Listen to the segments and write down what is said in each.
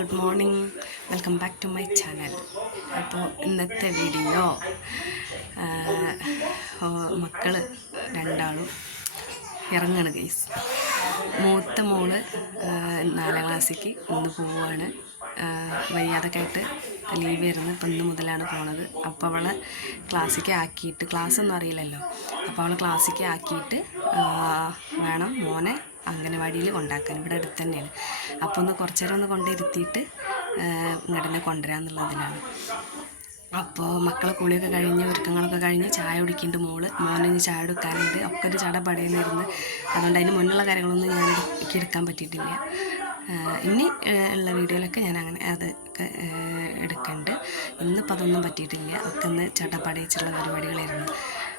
Good morning welcome back to my channel അപ്പോൾ ഇന്നത്തെ video മക്കൾ രണ്ടാളും ഇറങ്ങാണ് ഗൈസ് മൂത്ത മോൾ നാലാം ക്ലാസ്സിലേക്ക് ഇന്ന് പോവുകയാണ് വയ്യാതൊക്കെ ആയിട്ട് ലീവ് വരുന്നത് ഇപ്പം ഇന്ന് മുതലാണ് പോണത്. അപ്പോൾ അവൾ ക്ലാസ്സിക്ക് ആക്കിയിട്ട് ക്ലാസ് ഒന്നും അറിയില്ലല്ലോ. അപ്പോൾ അവൾ ക്ലാസ്സിക്ക് ആക്കിയിട്ട് വേണം മോനെ അംഗനവാടിയിൽ കൊണ്ടാക്കാൻ ഇവിടെ അടുത്ത് തന്നെയാണ്. അപ്പോൾ ഒന്ന് കുറച്ച് നേരം ഒന്ന് കൊണ്ടിരുത്തിയിട്ട് ഇങ്ങോട്ട് കൊണ്ടുവരാമെന്നുള്ളതിനാണ് അപ്പോൾ മക്കളെ കുളിയൊക്കെ കഴിഞ്ഞ് ഒരുക്കങ്ങളൊക്കെ കഴിഞ്ഞ് ചായ കുടിക്കുന്നുണ്ട് മോൾ. മോനിന് ചായ എടുക്കാനുണ്ട് ഒക്കെ ഒരു ചട അതുകൊണ്ട് അതിന് മുന്നുള്ള കാര്യങ്ങളൊന്നും ഞാൻ എനിക്ക് എടുക്കാൻ പറ്റിയിട്ടില്ല. ഇനി ഉള്ള വീഡിയോയിലൊക്കെ ഞാൻ അങ്ങനെ അതൊക്കെ എടുക്കുന്നുണ്ട് ഇന്നിപ്പോൾ അതൊന്നും പറ്റിയിട്ടില്ല. ഒക്കെ ഒന്ന് ചടപടയിച്ചുള്ള പരിപാടികളായിരുന്നു.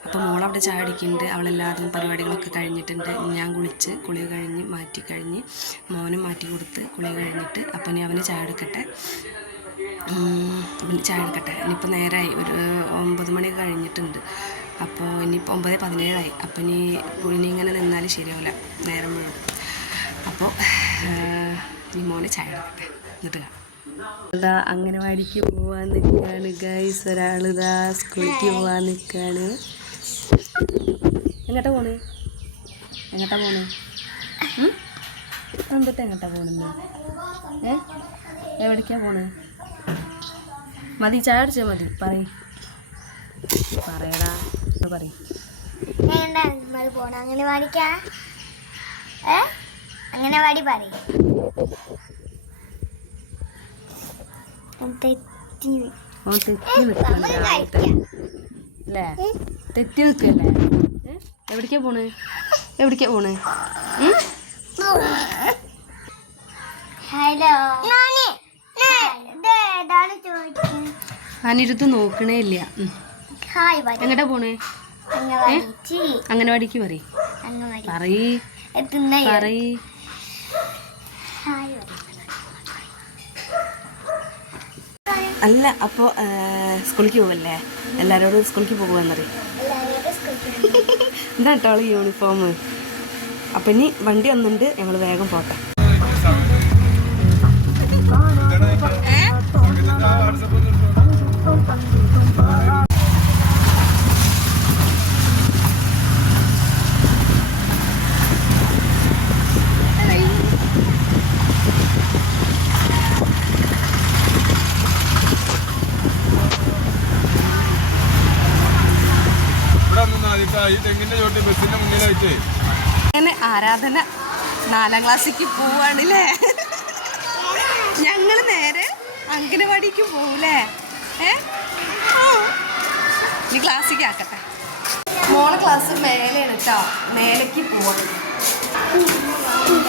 അപ്പോൾ മോളവിടെ ചായ അടിക്കുന്നുണ്ട് അവളെല്ലാതും പരിപാടികളൊക്കെ കഴിഞ്ഞിട്ടുണ്ട്. ഞാൻ കുളിച്ച് കുളി കഴിഞ്ഞ് മാറ്റി കഴിഞ്ഞ് മോനും മാറ്റി കൊടുത്ത് കുളി കഴിഞ്ഞിട്ട് അപ്പം ഇനി അവന് ചായ എടുക്കട്ടെ ചായ ഇനിയിപ്പോൾ നേരമായി ഒരു ഒമ്പത് മണി കഴിഞ്ഞിട്ടുണ്ട്. അപ്പോൾ ഇനിയിപ്പോൾ ഒമ്പത് പതിനേഴായി. അപ്പം ഇനി ഇനി ഇങ്ങനെ നിന്നാൽ ശരിയാവില്ല നേരം വീഴും അപ്പോൾ ഇനി മോനെ ചായ എന്നിട്ട് കാണാം. ഇതാ അംഗനവാടിക്ക് പോവാൻ നിൽക്കുകയാണ് ഗൈസ് ഒരാളിതാ സ്കൂളിലേക്ക് പോവാൻ നിൽക്കുകയാണ് എങ്ങോട്ടാ പോണേ? എങ്ങോട്ടാ പോണേ? എന്തിട്ട് എങ്ങട്ടാ പോണെന്ന് ഏ? എവിടേക്കാ പോണേ? മതി ചായ അടിച്ചാൽ മതി. പറയും. പറയടാ. പറയ്. അങ്ങനെ വാടി പറയും. തെറ്റി. ഓൻ തെറ്റി നിൽക്കണ്ട അല്ലേ തെറ്റി നിൽക്കല്ലേ? എവിടേക്കാ പോണ്? എവിടേക്കാ പോണ്? ഹലോ. അനിരുത്ത് നോക്കണേ ഇല്ല. എങ്ങട്ടാ പോണ്? അംഗനവാടിക്ക് പറയ്. പറയ്. എത്തുന്ന. പറയ് ഹായ് പറ അല്ല അപ്പോൾ സ്കൂളിലേക്ക് പോവല്ലേ? എല്ലാവരോടും സ്കൂളിലേക്ക് പോകുമെന്നറിയും? എന്താ കേട്ടോ യൂണിഫോം അപ്പം ഇനി വണ്ടി ഒന്നുണ്ട് ഞങ്ങൾ വേഗം പോട്ടെ നിന്ന് ആദ്യത്തെ ഈ തെങ്ങിന്റെ ചോട്ട് ബസ്സിന്റെ മുന്നിൽ വെച്ച് അങ്ങനെ ആരാധന നാലാം ക്ലാസ്സിലേക്ക് പോവാണല്ലേ? ഞങ്ങൾ നേരെ അംഗനവാടിക്ക് പോകൂലേ ഏ. ഇനി ക്ലാസ്സിലേക്ക് ആക്കട്ടെ. മോളെ ക്ലാസ് മേലെയാണ് കേട്ടോ മേലേക്ക് പോവാ.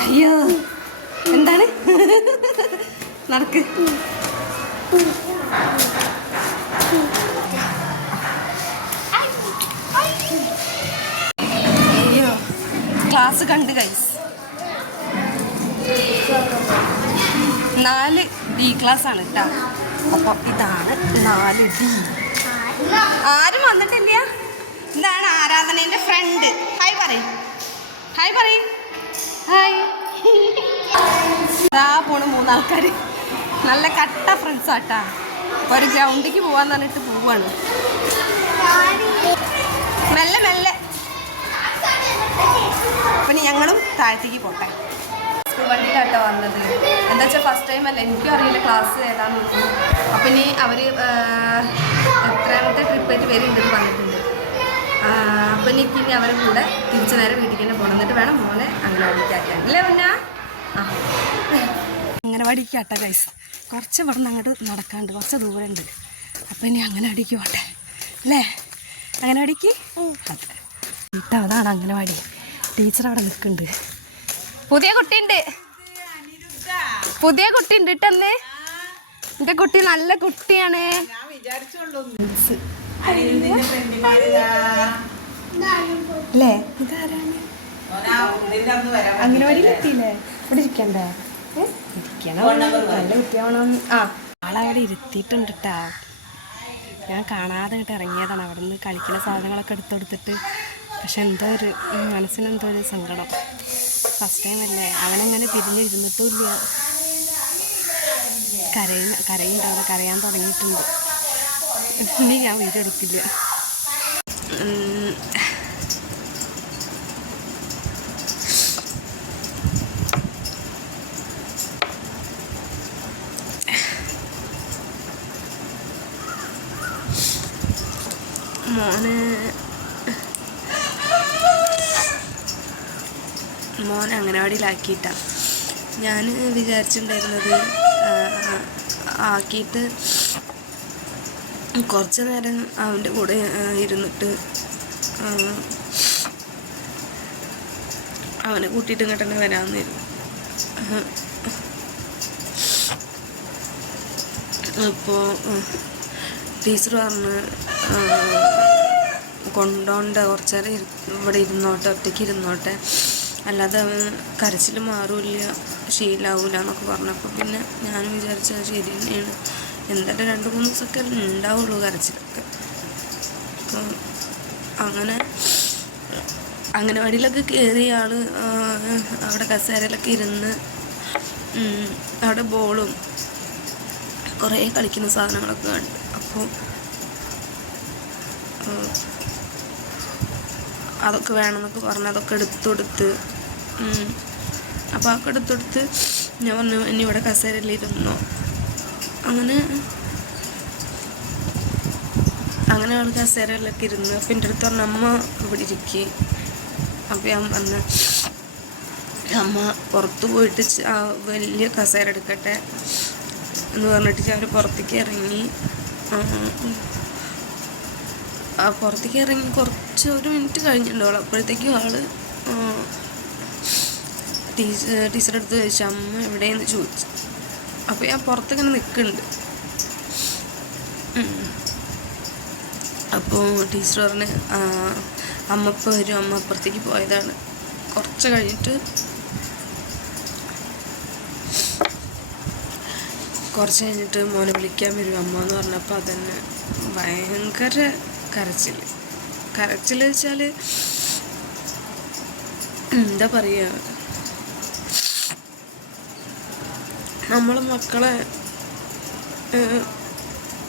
അയ്യോ. എന്താണ്? നടക്ക് അയ്യോ ക്ലാസ് കണ്ട് കൈസ് നാല് ഡി ക്ലാസ് ആണ് കേട്ടോ അപ്പോൾ ഇതാണ് നാല് ഡി ആരും വന്നിട്ടില്ല? ഇതാണ് ആരാധനേന്റെ ഫ്രണ്ട് ഹായ് പറയും. ഹായ് പറയും. ഹായ് ആ പോണ് മൂന്നാൾക്കാർ നല്ല കട്ട ഫ്രണ്ട്സ് ആട്ടാ ഒരു ഗ്രൗണ്ടിക്ക് പോവാന്ന് പറഞ്ഞിട്ട് പോവാണ്. മെല്ലെ മെല്ലെ. അപ്പം ഇനി ഞങ്ങളും താഴത്തേക്ക് പോട്ടെ. സ്കൂൾ വണ്ടിയിലാട്ടോ വന്നത്. എന്താ വെച്ചാൽ ഫസ്റ്റ് ടൈം അല്ല? എനിക്കും അറിയില്ല ക്ലാസ് ഏതാന്ന് ഏതാണെന്ന് അപ്പം ഇനി അവർ എത്രാമത്തെ ട്രിപ്പായിട്ട് വരുന്നുണ്ടെന്ന് പറഞ്ഞിട്ടുണ്ട്. അപ്പം എനിക്ക് ഇനി അവരുടെ കൂടെ തിരിച്ചു നേരെ വീട്ടിലേക്ക് തന്നെ പോകണം എന്നിട്ട് വേണം മോനെ അംഗനവാടിക്കാട്ടാൻ അല്ലേ മുന്ന ആ. അംഗനവാടിക്കാട്ടെ കൈസ് ഗൈസ് കുറച്ച് ഇവിടെ നിന്ന് അങ്ങോട്ട് നടക്കാണ്ട് കുറച്ച് ദൂരമുണ്ട്. അപ്പം ഇനി അംഗനവാടിക്ക് പോട്ടെ. അല്ലേ? അംഗനവാടിക്ക്? അതെ. ഇട്ട അതാണ് അംഗനവാടി. ടീച്ചർ അവിടെ നിൽക്കുന്നുണ്ട്. പുതിയ കുട്ടിയുണ്ട്. പുതിയ കുട്ടി ഉണ്ട് ഇട്ടെന്ന് എന്റെ കുട്ടി നല്ല കുട്ടിയാണ്. അല്ലേ? ഇതാരാണ് അംഗനവാടിയിൽ എത്തിയില്ലേ? ഇവിടെ ഇരിക്കണ്ടേ? ഇരിക്കണം. നല്ല കുട്ടിയാവണം. ആ ആളവിടെ ഇരുത്തിയിട്ടുണ്ട് കേട്ടാ. ഞാൻ കാണാതെ ഇറങ്ങിയതാണ്. അവിടെ നിന്ന് കളിക്കുന്ന സാധനങ്ങളൊക്കെ എടുത്തു കൊടുത്തിട്ട് പക്ഷെ എന്തോ ഒരു മനസ്സിനെന്തോ ഒരു സങ്കടം. ഫസ്റ്റ് ടൈം അല്ലേ? അവനങ്ങനെ തിരിഞ്ഞിരുന്നിട്ടുമില്ല. കരയുന്ന കരയുണ്ടാവില്ല കരയാൻ തുടങ്ങിയിട്ടുണ്ട്. ഇനി ഞാൻ വീഡിയോ മോന് മോനെ അംഗനവാടിയിലാക്കിയിട്ടാണ് ഞാൻ വിചാരിച്ചിട്ടുണ്ടായിരുന്നത് ആക്കിയിട്ട് കുറച്ച് നേരം അവന്റെ കൂടെ ഇരുന്നിട്ട് അവനെ കൂട്ടിയിട്ട് ഇങ്ങോട്ട് തന്നെ വരാമെന്നിരുന്നു അപ്പോൾ ടീച്ചർ പറഞ്ഞ് കൊണ്ടോണ്ട കുറച്ചേരം ഇവിടെ ഇരുന്നോട്ടെ ഒറ്റയ്ക്ക് ഇരുന്നോട്ടെ. അല്ലാതെ അവൻ കരച്ചിൽ മാറില്ല ശീലാവൂല എന്നൊക്കെ പറഞ്ഞപ്പോൾ പിന്നെ ഞാനും വിചാരിച്ചത് ശരി തന്നെയാണ് എന്തായാലും രണ്ട് മൂന്ന് ദിവസമൊക്കെ ഉണ്ടാവുള്ളൂ കരച്ചിലൊക്കെ അപ്പോൾ അങ്ങനെ അംഗനവാടിയിലൊക്കെ കയറിയ ആൾ അവിടെ കസേരയിലൊക്കെ ഇരുന്ന് അവിടെ ബോളും കുറേ കളിക്കുന്ന സാധനങ്ങളൊക്കെ ഉണ്ട് അപ്പോൾ അതൊക്കെ വേണമെന്നൊക്കെ പറഞ്ഞ് അതൊക്കെ എടുത്തു കൊടുത്ത്. അപ്പോൾ ആ കടത്തൊടുത്ത് കൊടുത്ത് ഞാൻ പറഞ്ഞു ഇനി ഇവിടെ കസേരയിലിരുന്നോ അങ്ങനെ അങ്ങനെ ആൾ കസേരയിലൊക്കെ ഇരുന്ന് അപ്പം എന്റെ അടുത്ത് പറഞ്ഞു അമ്മ ഇവിടെ ഇരിക്കുക അപ്പം ഞാൻ പറഞ്ഞു അമ്മ പുറത്ത് പോയിട്ട് ആ വലിയ കസേര എടുക്കട്ടെ എന്ന് പറഞ്ഞിട്ട് ഞാൻ പുറത്തേക്ക് ഇറങ്ങി. പുറത്തേക്ക് ഇറങ്ങി കുറച്ച് ഒരു മിനിറ്റ് കഴിഞ്ഞിട്ടുണ്ടാവുള്ളൂ. അപ്പോഴത്തേക്കും ആൾ ആ, ടീച്ചർ ടീച്ചറുടെ അടുത്ത് ചോദിച്ചു അമ്മ എവിടെയെന്ന് ചോദിച്ചു. അപ്പോൾ ഞാൻ പുറത്തിങ്ങനെ നിൽക്കുന്നുണ്ട്. അപ്പോൾ ടീച്ചർ പറഞ്ഞ് അമ്മ വരും. അമ്മ അപ്പുറത്തേക്ക് പോയതാണ്. കുറച്ച് കഴിഞ്ഞിട്ട് കുറച്ച് കഴിഞ്ഞിട്ട് മോനെ വിളിക്കാൻ വരും. അമ്മ എന്ന് പറഞ്ഞപ്പോൾ അതന്നെ ഭയങ്കര കരച്ചിൽ കരച്ചിൽ വെച്ചാൽ എന്താ പറയുക നമ്മളെ മക്കളെ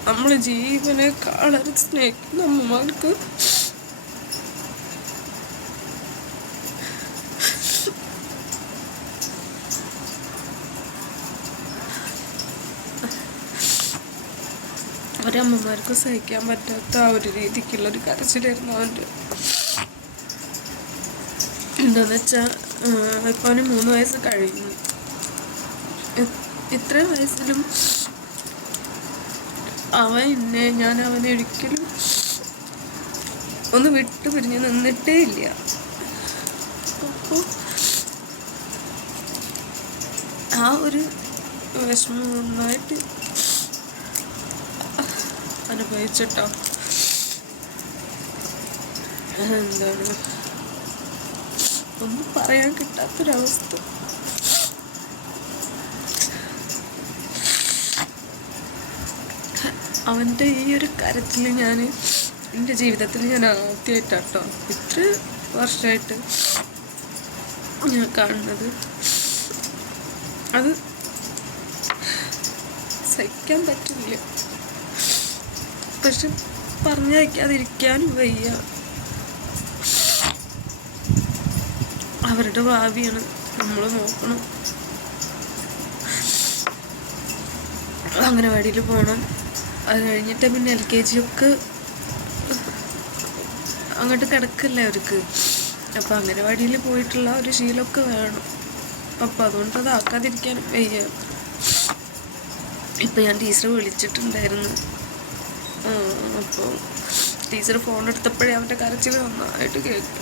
നമ്മൾ ജീവനേക്കാളേറെ സ്നേഹിക്കുന്ന അമ്മമാർക്ക് ഒരമ്മമാർക്ക് സഹിക്കാൻ പറ്റാത്ത ആ ഒരു രീതിക്കുള്ള ഒരു കരച്ചിലായിരുന്നു അവന്റെ. എന്താന്ന് വെച്ചാൽ ഇപ്പം അവന് മൂന്ന് വയസ്സ് കഴിഞ്ഞു. ഇത്ര വയസ്സിലും അവൻ എന്നെ ഞാൻ അവനെ ഒരിക്കലും ഒന്ന് വിട്ടു പിരിഞ്ഞ് നിന്നിട്ടേ ഇല്ല. അപ്പോൾ ആ ഒരു വിഷമം നന്നായിട്ട് അനുഭവിച്ചിട്ടോ? എന്താണ് ഒന്നും പറയാൻ കിട്ടാത്തൊരവസ്ഥ. അവന്റെ ഈ ഒരു കരച്ചിൽ ഞാൻ എന്റെ ജീവിതത്തിൽ ഞാൻ ആദ്യമായിട്ടാട്ടോ ഇത്ര വർഷമായിട്ട് ഞാൻ കാണുന്നത്. അത് സഹിക്കാൻ പറ്റില്ല. പക്ഷെ പറഞ്ഞയക്കാതിരിക്കാനും വയ്യ. അവരുടെ ഭാവിയാണ് നമ്മൾ നോക്കണം. അങ്ങനെ വഴിയിൽ പോകണം അത് കഴിഞ്ഞിട്ട് പിന്നെ എൽ കെ ജി ഒക്കെ അങ്ങോട്ട് കിടക്കില്ല അവർക്ക്. അപ്പോൾ അംഗനവാടിയിൽ പോയിട്ടുള്ള ഒരു ശീലമൊക്കെ വേണം. അപ്പോൾ അതുകൊണ്ട് അത് ആക്കാതിരിക്കാൻ വയ്യ. ഇപ്പം ഞാൻ ടീച്ചറെ വിളിച്ചിട്ടുണ്ടായിരുന്നു. അപ്പോൾ ടീച്ചർ ഫോൺ എടുത്തപ്പോഴേ അവന്റെ കരച്ചിൽ നന്നായിട്ട് കേട്ടു.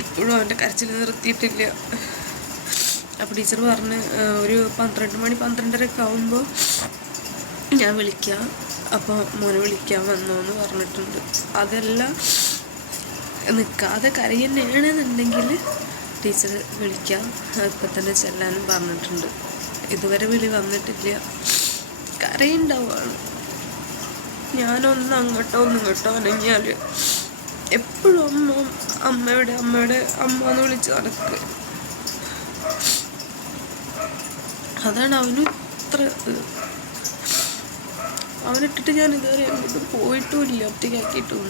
ഇപ്പോഴും അവന്റെ കരച്ചിൽ നിർത്തിയിട്ടില്ല. അപ്പോൾ ടീച്ചർ പറഞ്ഞ് ഒരു പന്ത്രണ്ട് മണി പന്ത്രണ്ടരയൊക്കെ ആകുമ്പോൾ ഞാൻ വിളിക്കാം. അപ്പോൾ മോനെ വിളിക്കാൻ വന്നോ എന്ന് പറഞ്ഞിട്ടുണ്ട്. അതെല്ലാം നിൽക്കാതെ കരയുന്നതാണെന്നുണ്ടെങ്കിൽ ടീച്ചർ വിളിക്കാം. ഇപ്പം തന്നെ ചെല്ലാനും പറഞ്ഞിട്ടുണ്ട്. ഇതുവരെ വിളി വന്നിട്ടില്ല. കരയുണ്ടാവുകയാണ് ഞാനൊന്ന് അങ്ങോട്ടോ ഒന്ന് ഇങ്ങോട്ടോ അനങ്ങിയാൽ എപ്പോഴും അമ്മ അമ്മയുടെ അമ്മയുടെ അമ്മ എന്ന് വിളിച്ച് നടക്കുക അതാണ് അവന് ഇത്ര അവനിട്ടിട്ട് ഞാൻ ഇതുവരെ എങ്ങോട്ടും പോയിട്ടും ഇല്ല ഒറ്റയ്ക്കാക്കിയിട്ടും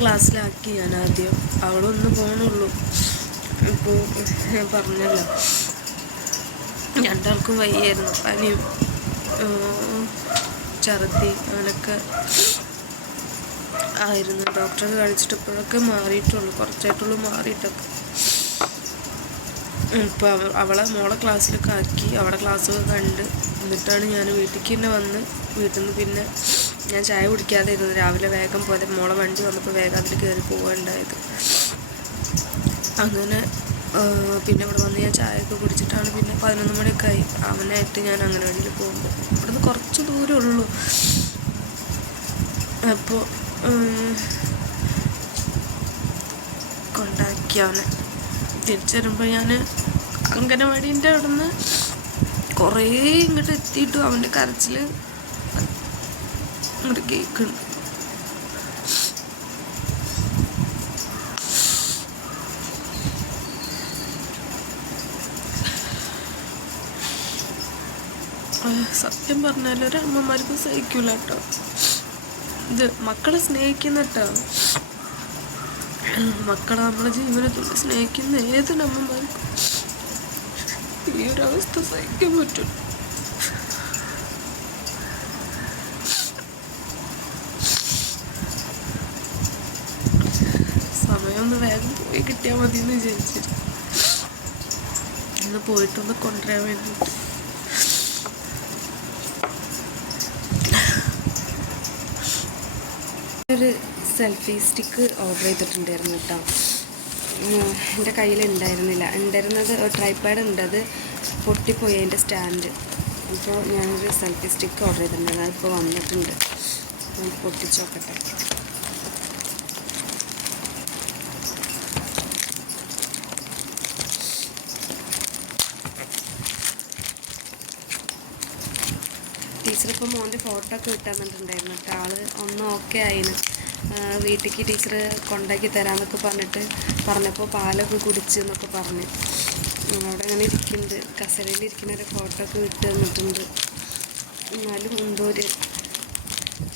ക്ലാസ്സിലാക്കി ഞാൻ ആദ്യം. അവളൊന്ന് പോകണുള്ളൂ ഇപ്പോൾ ഞാൻ പറഞ്ഞല്ലോ. രണ്ടാൾക്കും വയ്യായിരുന്നു. പനിയും ഛർദി അങ്ങനെയൊക്കെ ആയിരുന്നു. ഡോക്ടറെ കാണിച്ചിട്ട് ഇപ്പോഴൊക്കെ മാറിയിട്ടുള്ളൂ. കുറച്ചായിട്ടുള്ളൂ മാറിയിട്ടൊക്കെ. ഇപ്പോൾ അവ അവളെ മോളെ ക്ലാസ്സിലൊക്കെ ആക്കി. അവളെ ക്ലാസ്സൊക്കെ കണ്ട് എന്നിട്ടാണ് ഞാൻ വീട്ടിലേക്ക് തന്നെ വന്ന് വീട്ടിൽ നിന്ന് പിന്നെ ഞാൻ ചായ കുടിക്കാതെ ഇരുന്നു രാവിലെ വേഗം പോലെ മോളെ വണ്ടി വന്നപ്പോൾ വേഗം അതിൽ കയറി പോവുകയുണ്ടായത് അങ്ങനെ പിന്നെ ഇവിടെ വന്ന് ഞാൻ ചായയൊക്കെ കുടിച്ചിട്ടാണ് പിന്നെ പതിനൊന്ന് മണിയൊക്കെ ആയി അവനായിട്ട് ഞാൻ അങ്ങനെ വണ്ടിയിൽ പോകുമ്പോൾ ഇവിടുന്ന് കുറച്ച് ദൂരമേ ഉള്ളൂ. അപ്പോൾ കൊണ്ടാക്കി അവനെ. തിരിച്ചു വരുമ്പോൾ ഞാൻ അങ്കനവാടീന്റെ അവിടെ നിന്ന് കുറേ ഇങ്ങോട്ട് എത്തിയിട്ടും അവന്റെ കരച്ചിൽ ഇങ്ങോട്ട് കേൾക്കുന്നുണ്ട് സത്യം പറഞ്ഞാൽ ഒരു അമ്മമാർക്ക് സഹിക്കൂല കേട്ടോ. ഇത് മക്കളെ സ്നേഹിക്കുന്ന കേട്ടോ. മക്കളെ നമ്മളെ ജീവനത്തോട് സ്നേഹിക്കുന്ന ഏതൊരു അമ്മമാർക്കും ഈ ഒരു അവസ്ഥ സഹിക്കാൻ പറ്റും സമയമൊന്ന് വേഗം പോയി കിട്ടിയാൽ മതി എന്ന് വിചാരിച്ചിട്ട് ഇന്ന് പോയിട്ടൊന്ന് കൊണ്ടുവരാൻ വേണ്ടിയിട്ട്. ഒരു സെൽഫി സ്റ്റിക്ക് ഓർഡർ ചെയ്തിട്ടുണ്ടായിരുന്നു കേട്ടോ എന്റെ കയ്യിൽ ഉണ്ടായിരുന്നില്ല ഉണ്ടായിരുന്നത് ട്രൈപാഡ് ഉണ്ട്. അത് പൊട്ടിപ്പോയി അതിന്റെ സ്റ്റാൻഡ് അപ്പോൾ ഞാനൊരു സെൽഫി സ്റ്റിക്ക് ഓർഡർ ചെയ്തിട്ടുണ്ടായിരുന്നു. അതിപ്പോൾ വന്നിട്ടുണ്ട്. ഞാൻ ഇപ്പോൾ മോന്റെ ഫോട്ടോ ഒക്കെ വിട്ടാന്നിട്ടുണ്ടായിരുന്നു കേട്ടോ ആൾ ഒന്ന് ഓക്കെ ആയിന്. വീട്ടിലേക്ക് ടീച്ചർ കൊണ്ടാക്കി തരാമെന്നൊക്കെ പറഞ്ഞിട്ട് പറഞ്ഞപ്പോൾ പാലൊക്കെ കുടിച്ചു എന്നൊക്കെ പറഞ്ഞ്. അവിടെ അങ്ങനെ ഇരിക്കുന്നുണ്ട്. കസരയിലിരിക്കുന്നവരെ ഫോട്ടോ ഒക്കെ വിട്ട് തന്നിട്ടുണ്ട്. എന്നാലും എന്തോ ഒരു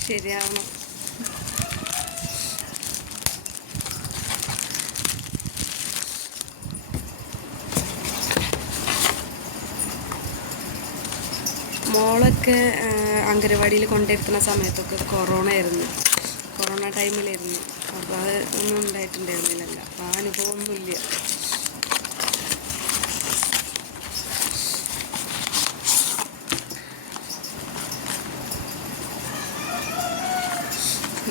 ശരിയാവണം. മോളൊക്കെ അംഗനവാടിയിൽ കൊണ്ടിരുത്തുന്ന സമയത്തൊക്കെ കൊറോണ ആയിരുന്നു. കൊറോണ ടൈമിലായിരുന്നു അപ്പോൾ അത് ഒന്നും ഉണ്ടായിട്ടുണ്ടായിരുന്നില്ല. അപ്പോൾ ആ അനുഭവമൊന്നുമില്ല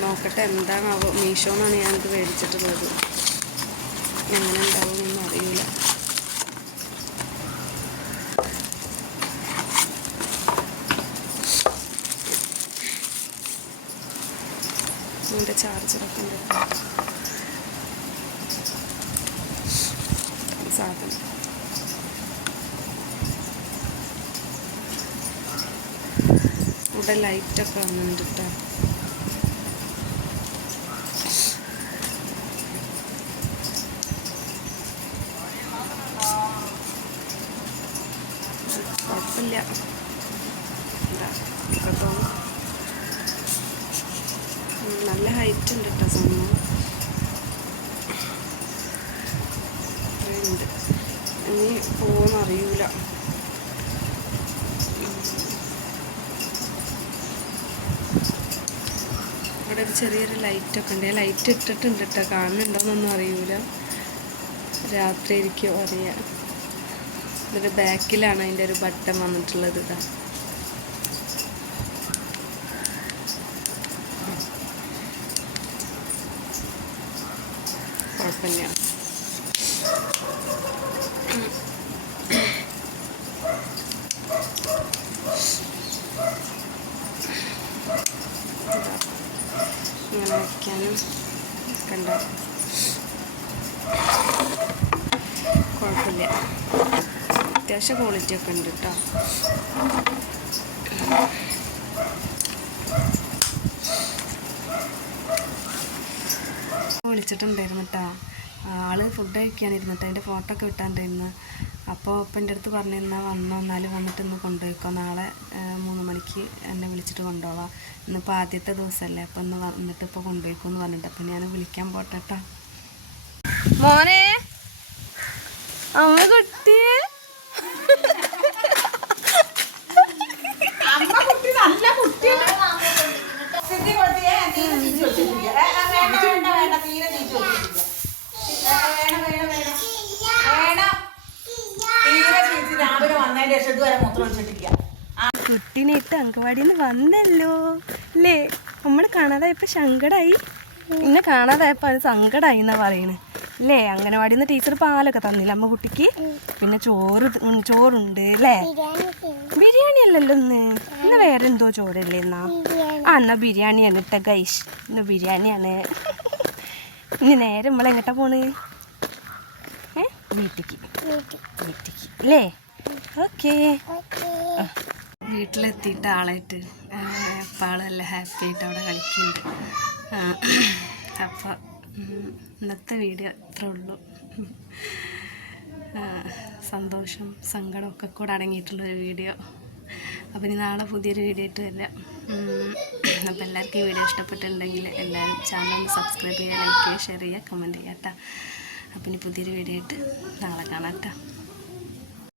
നോക്കട്ടെ എന്താണാവോ? മീഷോന്നാണ് ഞാനിത് മേടിച്ചിട്ടുള്ളത്. എങ്ങനെ ഉണ്ടാവുമെന്നൊന്നും അറിയില്ല. ഇതിന്റെ ചാർജറൊക്കെ ഉണ്ട്. സാധനം. ഇവിടെ ലൈറ്റൊക്കെ വന്നിട്ടുണ്ട് കേട്ടോ കുഴപ്പമില്ല എന്താ ഇപ്പൊ തോന്നും ഉം, നല്ല ഹൈറ്റ് ഉണ്ട് കേട്ടോ സംഭവം. ഇനി പോവെന്നറിയൂല ഇവിടെ ഒരു ചെറിയൊരു ലൈറ്റൊക്കെ ഉണ്ട്. ലൈറ്റ് ഇട്ടിട്ടുണ്ട് കേട്ടോ കാണുന്നുണ്ടോയെന്നൊന്നും അറിയൂല. രാത്രി ആയിരിക്കും അറിയാം ഇതിന്റെ ബാക്കിലാണ് അതിന്റെ ഒരു ബട്ടൺ വന്നിട്ടുള്ളത് ഇതാ പ്രോസസ്സ് തന്നെയാണ് ഇങ്ങനെ വയ്ക്കാനും ഒക്കെ കുഴപ്പമില്ല. അത്യാവശ്യം ക്വാളിറ്റി ഒക്കെ ഉണ്ട് കേട്ടോ വിളിച്ചിട്ടുണ്ടായിരുന്നു കേട്ടോ ആൾ ഫുഡ് കഴിക്കാനിരുന്നിട്ട് അതിന്റെ ഫോട്ടോ ഒക്കെ വിട്ടാണ്ടായിരുന്നു അപ്പോൾ ഇപ്പം എന്റെ അടുത്ത് പറഞ്ഞു എന്നാൽ വന്നോ എന്നാലും വന്നിട്ട് ഇന്ന് കൊണ്ടുപോയിക്കോ. നാളെ മൂന്ന് മണിക്ക് എന്നെ വിളിച്ചിട്ട് കൊണ്ടുപോവാം ഇന്നിപ്പോൾ ആദ്യത്തെ ദിവസമല്ലേ അപ്പോൾ ഒന്ന് വന്നിട്ട് ഇപ്പോൾ കൊണ്ടുപോയിക്കോ എന്ന് പറഞ്ഞിട്ട്. അപ്പം ഞാൻ വിളിക്കാൻ പോട്ടെ കേട്ടോ മോനെ കുട്ടിയെ സിദ്ധി കൊടുത്തിയേ തീരെ തിരിച്ചു വെച്ചിട്ടില്ല ഏ, ആ, വേണ്ട വേണ്ട വേണ്ട തീരെ തിരിച്ചു വെച്ചിട്ടില്ല ഏ, വേണം വേണം വേണം വേണം തീരെ തിരിച്ച് വന്നതിന്റെ ശേഷം ഇതുവരെ മൂത്രം ഒഴിച്ചിട്ടില്ല. കുട്ടീനെ ഇട്ട് അങ്കവാടിയിൽ നിന്ന് വന്നല്ലോ. അല്ലേ നമ്മളെ കാണാതായപ്പോൾ സങ്കടമായി ഇന്നെ കാണാതായപ്പോൾ അത് സങ്കടമായി എന്നാ പറയണ്. അല്ലേ അംഗനവാടിയിൽ നിന്ന് ടീച്ചർ പാലൊക്കെ തന്നില്ല അമ്മ കുട്ടിക്ക്? പിന്നെ ചോറ് ചോറുണ്ട് അല്ലേ ബിരിയാണി അല്ലല്ലോ ഇന്ന്. ഇന്ന് വേറെ എന്തോ ചോറല്ലേ എന്നാ ആ എന്നാ ബിരിയാണിയാണ് ഇട്ട ഗൈഷ് ഇന്ന് ബിരിയാണിയാണ്. ഇനി നേരെ നമ്മളെങ്ങട്ടാ എങ്ങോട്ടാ പോണ്? ഏ? വീട്ടിക്ക്. വീട്ടിക്ക്. അല്ലേ ഓക്കേ. വീട്ടിലെത്തിയിട്ട് ആളായിട്ട് അപ്പം ആളല്ല ഹാപ്പി ആയിട്ട് അവിടെ കളിക്കുന്നുണ്ട്. അപ്പോൾ ഇന്നത്തെ വീഡിയോ അത്രേ ഉള്ളൂ. സന്തോഷം സങ്കടം ഒക്കെ കൂടെ അടങ്ങിയിട്ടുള്ളൊരു വീഡിയോ. അപ്പോൾ ഇനി നാളെ പുതിയൊരു വീഡിയോ ആയിട്ട് വരാം. അപ്പോൾ എല്ലാവർക്കും ഈ വീഡിയോ ഇഷ്ടപ്പെട്ടിട്ടുണ്ടെങ്കിൽ എല്ലാവരും ചാനൽ ഒന്ന് സബ്സ്ക്രൈബ് ചെയ്യുക ലൈക്ക് ചെയ്യുക ഷെയർ ചെയ്യുക കമന്റ് ചെയ്യുക കേട്ടോ. അപ്പോൾ ഇനി പുതിയൊരു വീഡിയോ ആയിട്ട് നാളെ കാണാം കേട്ടോ.